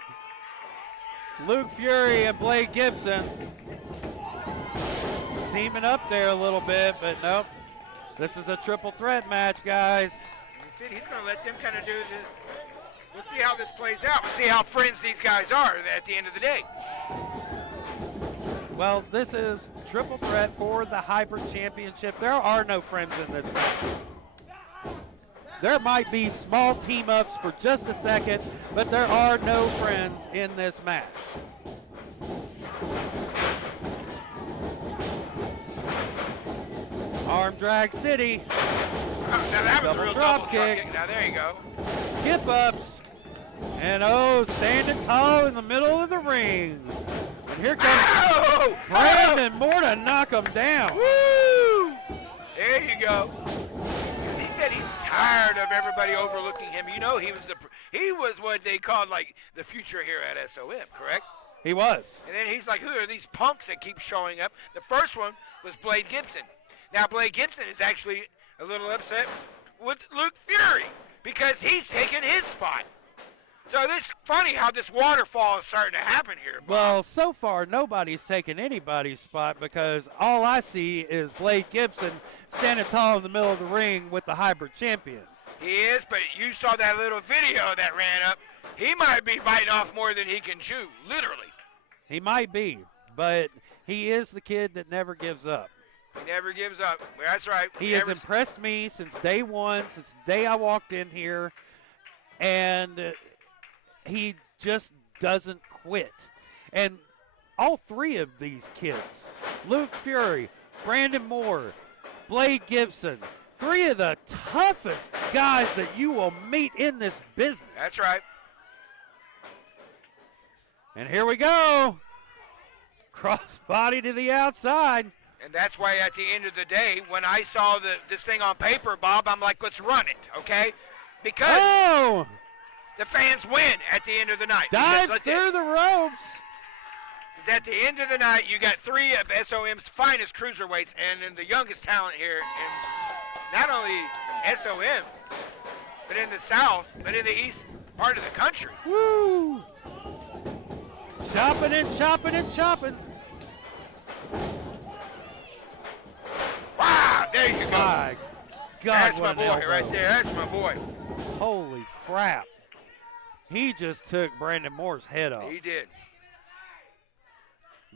Luke Fury and Blake Gibson teaming up there a little bit, but nope. This is a triple threat match, guys. He's going to let them kind of do this. We'll see how this plays out. We'll see how friends these guys are at the end of the day. Well, this is triple threat for the Hyper Championship. There are no friends in this match. There might be small team-ups for just a second, but there are no friends in this match. Arm drag city. Oh, now that was a real drop kick. Now there you go. Skip ups. And standing tall in the middle of the ring. And here comes Brandon Moore to knock him down. Woo! There you go. He said he's tired of everybody overlooking him. You know, he was what they called like the future here at SOM, correct? He was. And then he's like, who are these punks that keep showing up? The first one was Blade Gibson. Now Blade Gibson is actually a little upset with Luke Fury because he's taken his spot. So it's funny how this waterfall is starting to happen here, Bob. Well, so far nobody's taken anybody's spot because all I see is Blade Gibson standing tall in the middle of the ring with the hybrid champion. He is, but you saw that little video that ran up. He might be biting off more than he can chew, literally. He might be, but he is the kid that never gives up. He never gives up. That's right. He has impressed me since day one, since the day I walked in here, and he just doesn't quit. And all three of these kids, Luke Fury, Brandon Moore, Blade Gibson, three of the toughest guys that you will meet in this business. That's right. And here we go. Crossbody to the outside. And that's why at the end of the day, when I saw this thing on paper, Bob, I'm like, let's run it, okay? Because the fans win at the end of the night. Dives through the ropes. Because at the end of the night, you got three of SOM's finest cruiserweights and then the youngest talent here in not only SOM, but in the South, but in the East part of the country. Woo! Chopping and chopping and chopping. Wow, there you go. My God, that's my what boy an elbow. right there. That's my boy. Holy crap. He just took Brandon Moore's head off. He did.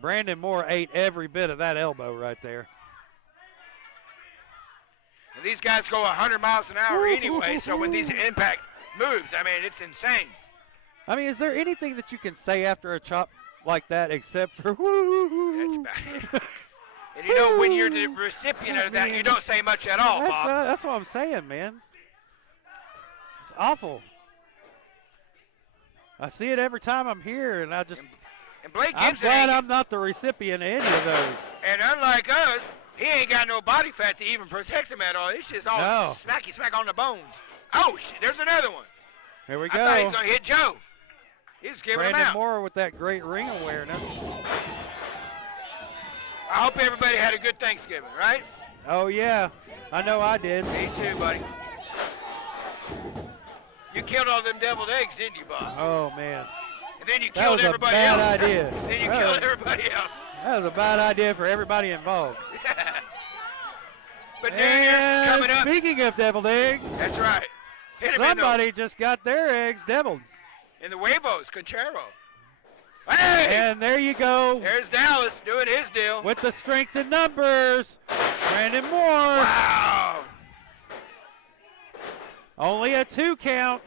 Brandon Moore ate every bit of that elbow right there. And these guys go 100 miles an hour anyway, so when these impact moves, I mean, it's insane. I mean, is there anything that you can say after a chop like that except for woo? That's about it. And you know, when you're the recipient of that, you don't say much at all, Bob. That's what I'm saying, man. It's awful. I see it every time I'm here, and And Blake I'm Gibson, glad I'm not the recipient of any of those. And unlike us, he ain't got no body fat to even protect him at all. It's just all smacky smack on the bones. Oh, shit, there's another one. Here we I thought he was go. going to hit Joe. He's giving him Brandon out. Moore with that great ring awareness. I hope everybody had a good Thanksgiving, right? Oh, yeah. I know I did. Me too, buddy. You killed all them deviled eggs, didn't you, Bob? Oh, man. And then you That killed was a everybody bad else. idea. Then you killed everybody else. That was a bad idea for everybody involved. But New Year's is coming up. Speaking of deviled eggs, That's right. Hit him somebody just got their eggs deviled. in the huevos, Conchero. Hey! And there you go. There's Dallas doing his deal. With the strength in numbers, Brandon Moore. Wow. Only a 2 count.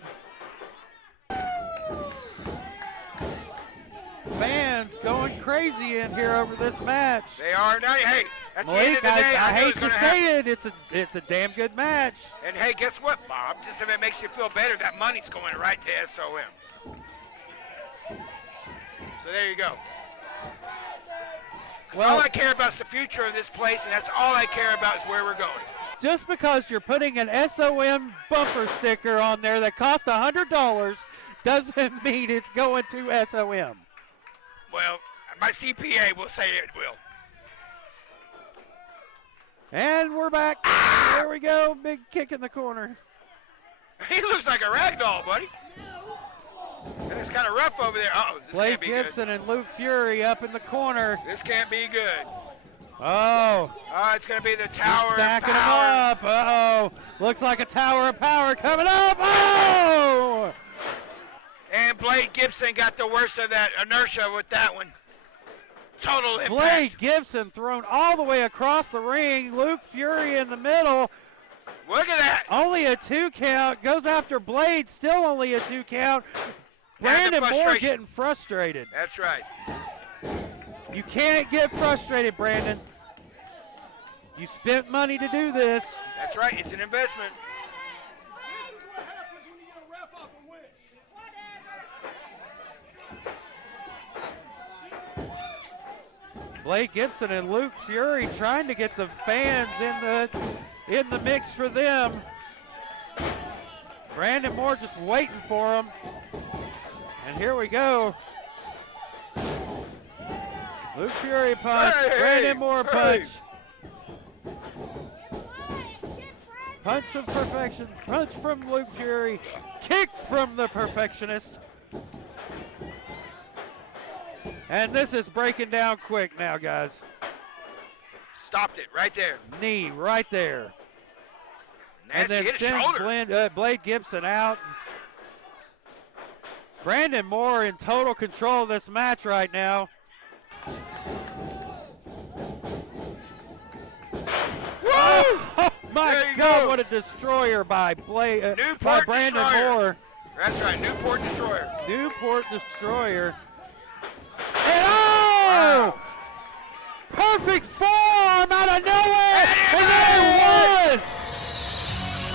Fans going crazy in here over this match. They are now. Hey, at the end Malik, of the day, I knew hate was to gonna say happen. it, it's a damn good match. And hey, guess what, Bob? Just if it makes you feel better, that money's going right to SOM. So there you go. Well, all I care about is the future of this place, and that's all I care about is where we're going. just because you're putting an SOM bumper sticker on there that costs $100 doesn't mean it's going to SOM. Well, my CPA will say it will. And we're back. There we go. Big kick in the corner. He looks like a rag doll, buddy. And it's kind of rough over there. Uh-oh, this Blake can't be Gibson and Luke Fury up in the corner. good. This can't be good. Oh, It's going to be the Tower of stacking them Power. up. Uh-oh. Looks like a Tower of Power coming up. Oh! And Blake Gibson got the worst of that inertia with that one. Total impact. Blake Gibson thrown all the way across the ring. Luke Fury in the middle. Look at that. Only a 2 count. Goes after Blade. Still only a 2 count. Brandon Moore frustration. getting frustrated. That's right. You can't get frustrated, Brandon. You spent money to do this. That's right. It's an investment. This is what happens when you get a ref off a win. Blake Gibson and Luke Fury trying to get the fans in the mix for them. Brandon Moore just waiting for them. And here we go. Luke Fury punch, Hey, Brandon Moore hey. punch. Punch of perfection, punch from Luke Fury, kick from the perfectionist. And this is breaking down quick now, guys. Stopped it right there. Knee right there. And Nasty then hit a sends shoulder. Blake Gibson out. Brandon Moore in total control of this match right now. Woo! Oh my There you God, go. what a destroyer by Newport Brandon Destroyer. Moore. That's right. Newport Destroyer. Newport Destroyer. And oh! Wow. Perfect forearm out of nowhere! And there it was!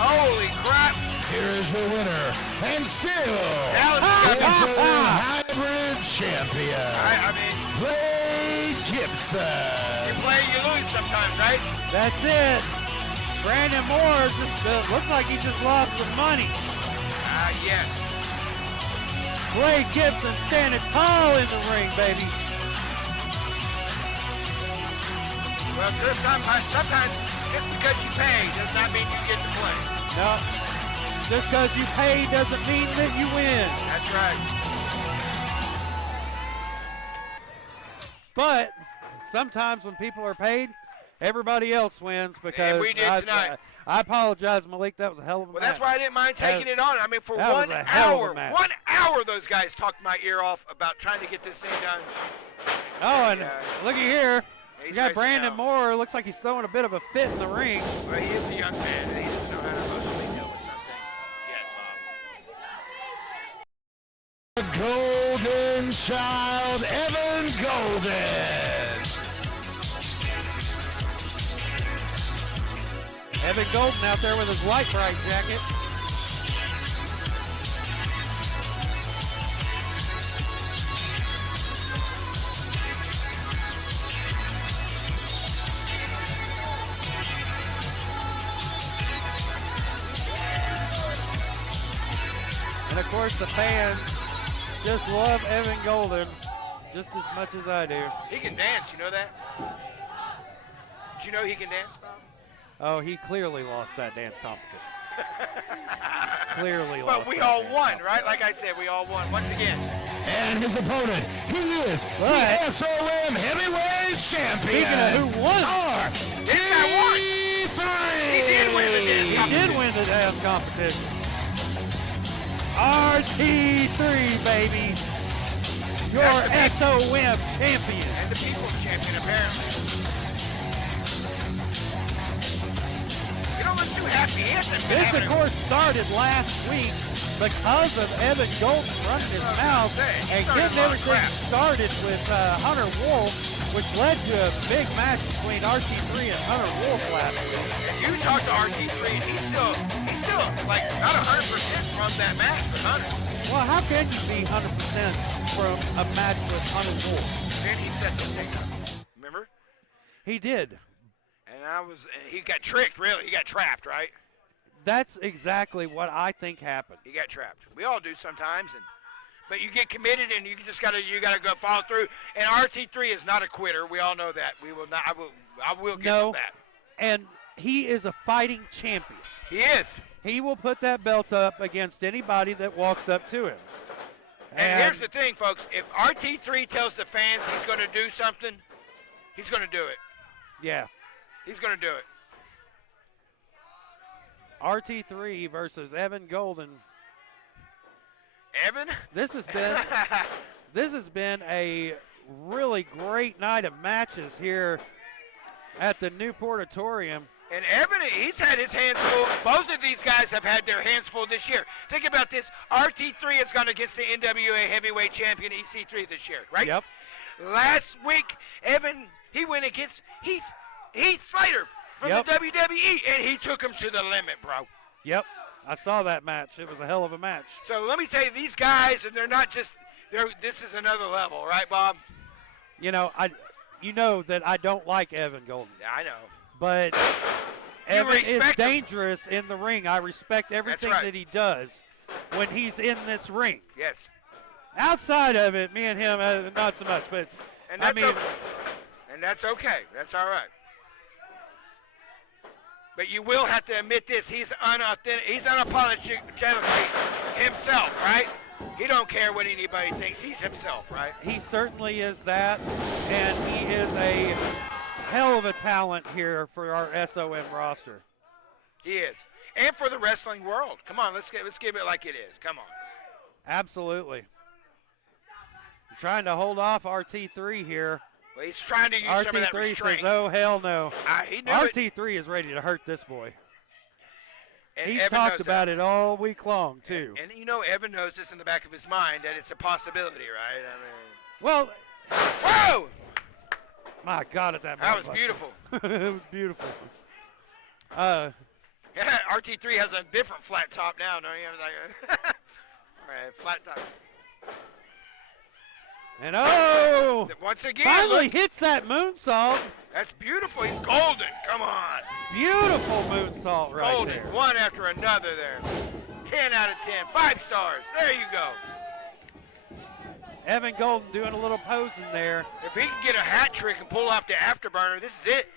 Holy crap. Here is the winner, and still That hybrid champion, I mean, Blake you Gibson. play, you lose sometimes, right? That's it. Brandon Moore just looks like he just lost some money. Yes. Blake Gibson standing tall in the ring, baby. Well, sometimes just because you pay does not mean you get to play. No, just because you pay doesn't mean that you win. That's right. But sometimes when people are paid, everybody else wins because And we did tonight. I apologize, Malik. That was a hell of a Well, match. that's why I didn't mind taking it on. I mean, for that was 1 a hell of a hour, match. 1 hour, those guys talked my ear off about trying to get this thing done. Oh, and looky here. We He's got racing Brandon out. Moore. Looks like he's throwing a bit of a fit in the ring. Well, he is a young man, and he doesn't know how to emotionally deal with some things yet, Bob. The golden child, Evan Golden. Evan Golden out there with his white bright jacket. And of course the fans just love Evan Golden just as much as I do. He can dance, you know that? Did you know he can dance, Bob? Oh, he clearly lost that dance competition. Clearly But lost we that all dance won, competition. right? Like I said, we all won. Once again. And his opponent, he is But- the SOM heavyweight champion. Speaking of who won, This guy won. RT3. He did win the dance he competition. did win the dance competition. RT3, baby. Your That's the SOM champion. And the people's champion, apparently. You don't look too happy. He hasn't been This, having of course, started last week because of Evan Golden running his mouth and getting everything started with Hunter Wolf, which led to a big match between RT3 and Hunter Wolf last week. And you talked to RT3, and he's still like not 100% from that match with Hunter. Well, how can you be 100% from a match with Hunter Wolf? Then he set the thing up. Remember? He did. And he got tricked, really. He got trapped, right? That's exactly what I think happened. He got trapped. We all do sometimes, but you get committed and you gotta go follow through. And RT3 is not a quitter. We all know that. We will not. I will give him that. And he is a fighting champion. He is. He will put that belt up against anybody that walks up to him. And here's the thing, folks. If RT3 tells the fans he's going to do something, he's going to do it. Yeah. He's going to do it. RT3 versus Evan Golden. Evan? This has been a really great night of matches here at the Newport Auditorium. And Evan, he's had his hands full. Both of these guys have had their hands full this year. Think about this. RT3 has gone against the NWA heavyweight champion EC3 this year, right? Yep. Last week, Evan, he went against Heath Slater from the WWE, and he took him to the limit, bro. Yep. I saw that match. It was a hell of a match. So let me tell you, these guys, and they're not just, this is another level, right, Bob? You know that I don't like Evan Golden. Yeah, I know. But Evan is respect him. dangerous in the ring. I respect everything right. that he does when he's in this ring. Yes. Outside of it, me and him, not so much. But And I that's mean, okay. And that's okay. That's all right. But you will have to admit this. He's unauthentic. He's unapologetically himself, right? He don't care what anybody thinks. He's himself, right? he certainly is that, and he is a hell of a talent here for our SOM roster. He is. And for the wrestling world. Come on, let's give it like it is. Come on. Absolutely. I'm trying to hold off RT3 here. Well, he's trying to use some of that RT3 restraint. says, "Oh hell no." He knew RT3 is ready to hurt this boy. And He's Evan talked knows about that. it all week long too. And you know, Evan knows this in the back of his mind that it's a possibility, right? I mean, Well, whoa! my God, at that That was motherfucker. beautiful. It was beautiful. Yeah, RT3 has a different flat top now, don't you? I was like, all right, flat top. And Once again, finally look, hits that moonsault. that's beautiful. He's golden. Come on. Beautiful moonsault right Golden. there. One after another there. 10 out of 10. 5 stars. There you go. Evan Golden doing a little posing there. If he can get a hat trick and pull off the afterburner, this is it.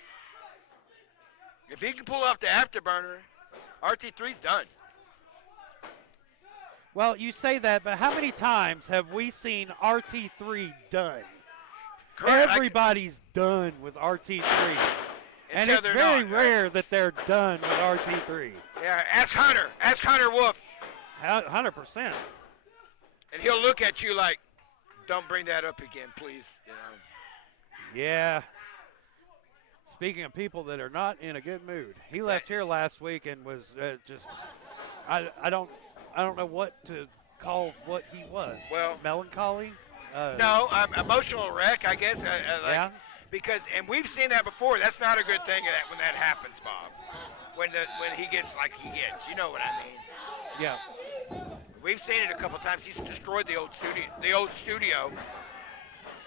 If he can pull off the afterburner, RT3's done. Well, you say that, but how many times have we seen RT3 done? Correct. Everybody's done with RT3. And Until it's they're very not, rare that they're done with RT3. Yeah, ask Hunter. Ask Hunter Wolf. 100%. And he'll look at you like, don't bring that up again, please. You know. Yeah. Speaking of people that are not in a good mood, he left here last week and was just, I don't know what to call what he was. Well, melancholy. No, emotional wreck, I guess. Yeah. Because, and we've seen that before. That's not a good thing when that happens, Bob. When he gets like he gets, you know what I mean? Yeah. We've seen it a couple times. He's destroyed the old studio.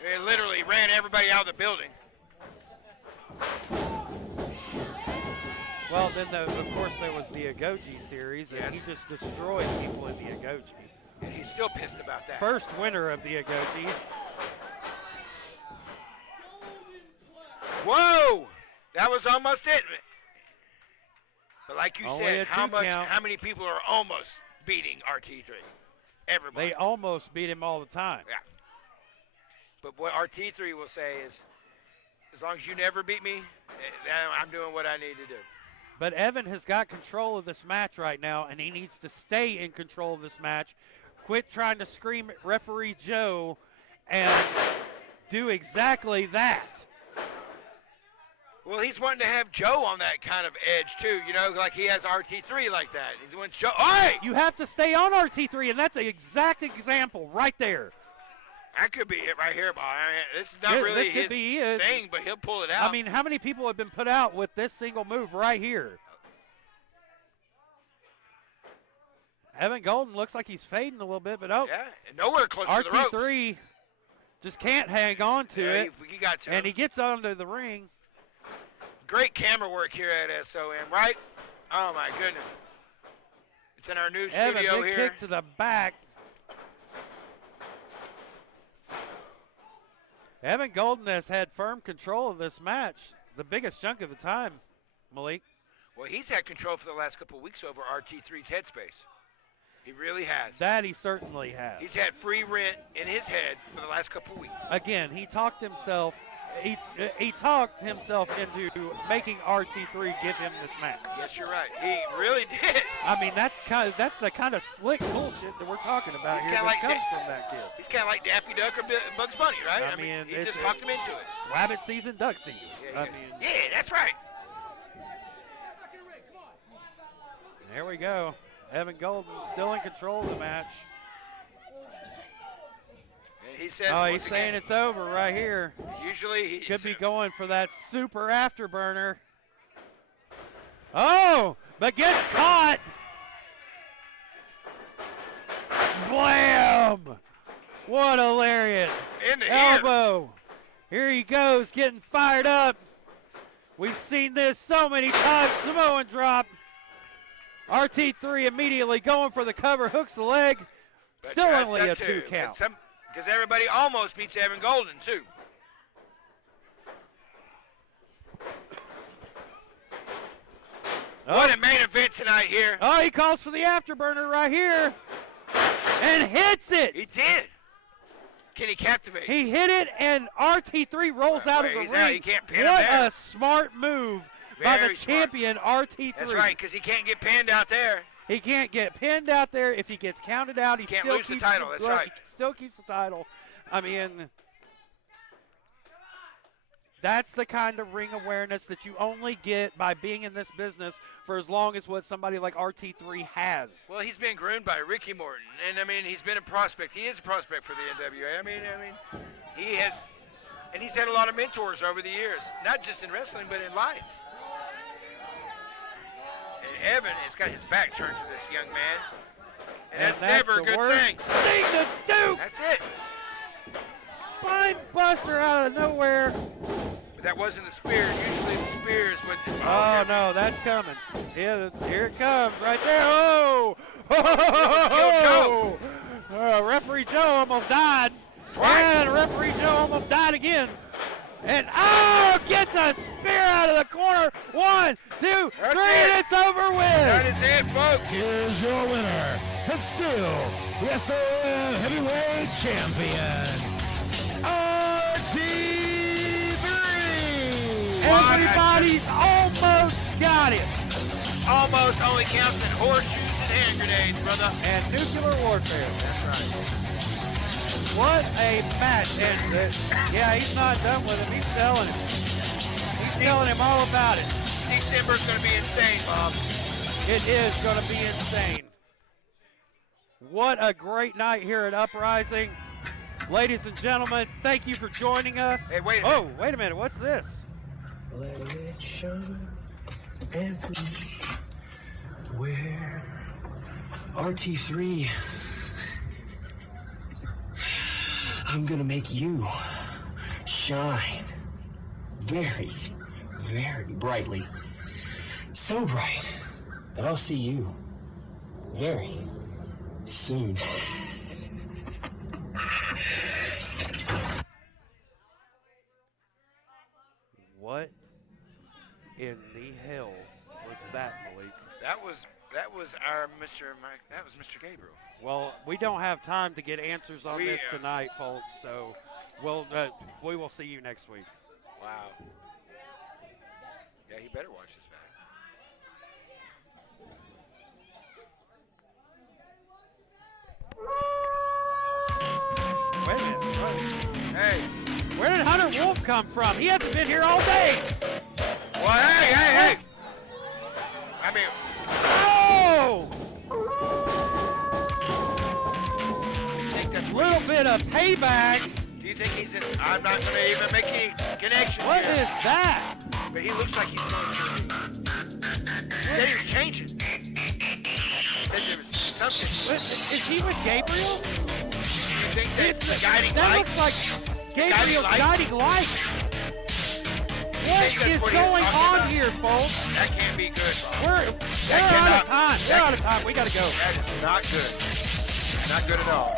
He literally ran everybody out of the building. Well, then of course there was the Agoji series, and he just destroyed people in the Agoji. And he's still pissed about that. First winner of the Agoji. Whoa! That was almost it. But like you Only said, a how 2 count. how many people are almost beating RT3? Everybody. They almost beat him all the time. Yeah. But what RT3 will say is, as long as you never beat me, I'm doing what I need to do. But Evan has got control of this match right now, and he needs to stay in control of this match. Quit trying to scream at referee Joe and do exactly that. Well, he's wanting to have Joe on that kind of edge, too. You know, like he has RT3 like that. He wants Joe. Hey! You have to stay on RT3, and that's an exact example right there. That could be it right here, Bob. I mean, this is not This really could his be it. thing, but he'll pull it out. I mean, how many people have been put out with this single move right here? Evan Golden looks like he's fading a little bit, but yeah, and nowhere close to the ropes. RT3 just can't hang on to it, He got to and him. he gets onto the ring. Great camera work here at SOM, right? Oh, my goodness. It's in our new Evan, studio big here. kick to the back. Evan Golden has had firm control of this match, the biggest chunk of the time, Malik. Well, he's had control for the last couple of weeks over RT3's headspace. He really has. That he certainly has. He's had free rent in his head for the last couple of weeks. Again, he talked himself. He talked himself into making RT3 give him this match. Yes, you're right. He really did. I mean, that's the kind of slick bullshit that we're talking about here that comes from that kid. He's kind of like Daffy Duck or Bugs Bunny, right? I mean, he just talked him into it. Rabbit season, duck season. Yeah, that's right. There we go. Evan Golden still in control of the match. And he says, he's saying it's over right here. Usually he could be going for that super afterburner. Oh, but gets caught. Blam! What a lariat. In the elbow. Here he goes, getting fired up. We've seen this so many times. Samoan drop. RT3 immediately going for the cover, hooks the leg. But still only a 2 count. Because everybody almost beats Evan Golden, too. What a main event tonight here. Oh, he calls for the afterburner right here. And hits it. He did. Can he captivate? He hit it, and RT3 rolls out of the ring. He can't pin him what there. A smart move by the champion, RT3. That's right, because he can't get pinned out there. He can't get pinned out there. If he gets counted out, he can't still lose keeps the title. That's right. He still keeps the title. I mean, that's the kind of ring awareness that you only get by being in this business for as long as what somebody like RT3 has. Well, he's been groomed by Ricky Morton, and I mean, he's been a prospect. He is a prospect for the NWA. I mean, he has, and he's had a lot of mentors over the years, not just in wrestling, but in life. And Evan has got his back turned to this young man, and that's never a good thing. Thing to do. That's it. Spine buster out of nowhere. But that wasn't the spear. Usually the spear is what. Oh no, that's coming. Yeah, here it comes right there. Oh! Referee Joe almost died. And referee Joe almost died again. And gets a spear out of the corner. 1, 2, 3, and it's over with. That is it, folks. Here's your winner, and still the SOM Heavyweight Champion, RT3. Everybody's almost got it. Almost only counts in horseshoes and hand grenades, brother. And nuclear warfare. That's right. What a match. And yeah, he's not done with him. He's telling him. He's telling him all about it. December's going to be insane, Bob. It is going to be insane. What a great night here at Uprising. Ladies and gentlemen, thank you for joining us. Hey, wait a minute. Oh, wait a minute. What's this? Let it show everywhere. RT3. I'm gonna make you shine very, very brightly. So bright that I'll see you very soon. What in the hell was that, Malik? That was our Mr. Mike. That was Mr. Gabriel. Well, we don't have time to get answers on this tonight, folks. So, we will see you next week. Wow. Yeah, he better watch his back. Wait a minute. Hey. Where did Hunter Wolf come from? He hasn't been here all day. Well, hey. I mean. Oh! A little bit of payback. Do you think he's in? I'm not going to even make any connections. What here. is that? But he looks like he's going to. He said he was changing. He said there was something. Is he with Gabriel? You think that's the guiding that light? Looks like Gabriel's guiding light. What is going on here, folks? That can't be good, bro. We're out of time. We're out of time. We got to go. That is not good. Not good at all.